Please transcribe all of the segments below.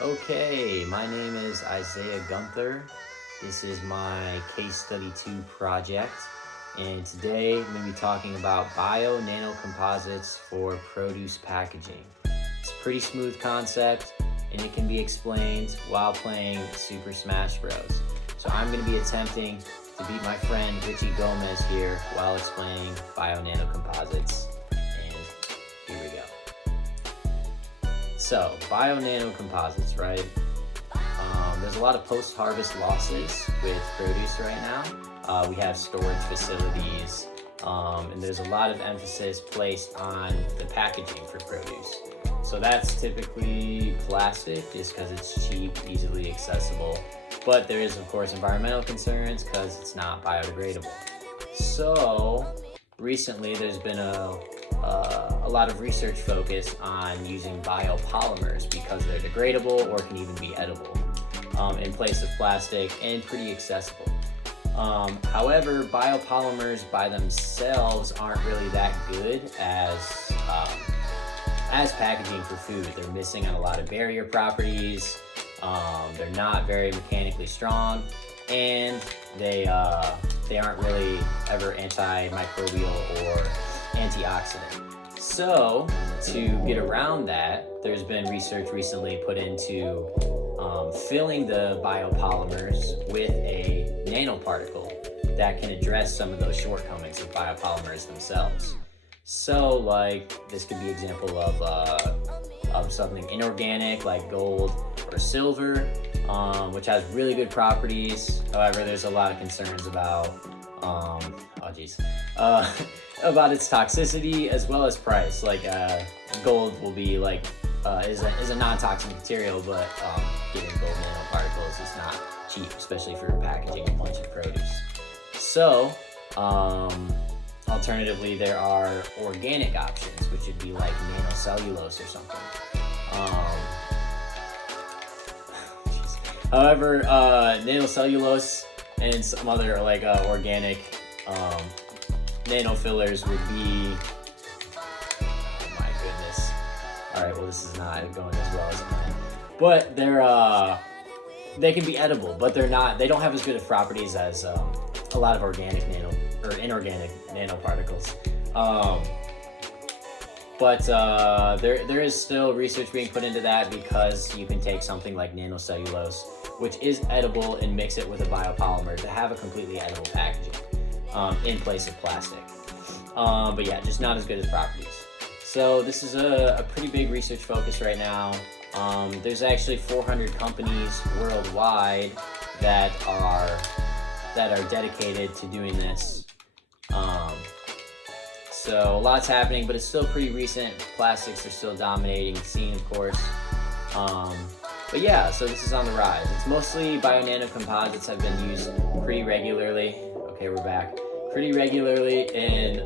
Okay, my name is Isaiah Guenther. This is my case study 2 project, and today I'm going to be talking about bio-nanocomposites for produce packaging. It's a pretty smooth concept, and it can be explained while playing Super Smash Bros. So I'm going to be attempting to beat my friend Richie Gomez here while explaining bio-nanocomposites, and here we go. So, bio-nanocomposites, right? There's a lot of post-harvest losses with produce right now. We have storage facilities, and there's a lot of emphasis placed on the packaging for produce. So that's typically plastic, just because it's cheap, easily accessible. But there is, of course, environmental concerns because it's not biodegradable. So recently, there's been a lot of research focused on using biopolymers because they're degradable or can even be edible in place of plastic and pretty accessible. However, biopolymers by themselves aren't really that good as packaging for food. They're missing on a lot of barrier properties. They're not very mechanically strong, and they aren't really ever antimicrobial or antioxidant. So to get around that, there's been research recently put into filling the biopolymers with a nanoparticle that can address some of those shortcomings of biopolymers themselves. So like this could be an example of something inorganic like gold or silver, which has really good properties. However, there's a lot of concerns about about its toxicity as well as price. Like gold will be like is a non-toxic material, but getting gold nanoparticles is not cheap, especially for packaging a bunch of produce. So alternatively, there are organic options, which would be like nanocellulose or something. However, nanocellulose and some other like organic nanofillers would be, oh my goodness. All right, well this is not going as well as planned. But they can be edible, but they don't have as good of properties as a lot of organic inorganic nanoparticles. But there is still research being put into that because you can take something like nanocellulose, which is edible, and mix it with a biopolymer to have a completely edible packaging in place of plastic. But yeah, just not as good as properties. So this is a pretty big research focus right now. There's actually 400 companies worldwide that are dedicated to doing this. So a lot's happening, but it's still pretty recent. Plastics are still dominating the scene, of course. But yeah, so this is on the rise. It's mostly bio-nanocomposites have been used pretty regularly. Okay, we're back. Pretty regularly in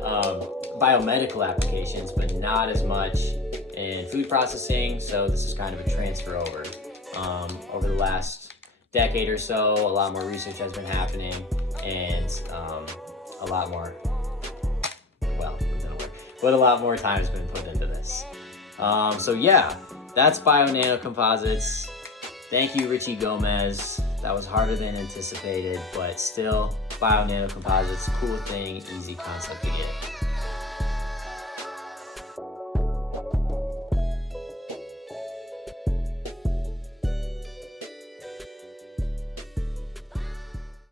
biomedical applications, but not as much in food processing. So this is kind of a transfer over. Over the last decade or so, a lot more research has been happening, and a lot more time has been put into this. So yeah, that's bio-nanocomposites. Thank you, Richie Gomez. That was harder than anticipated, but still, bio-nanocomposites, cool thing, easy concept to get.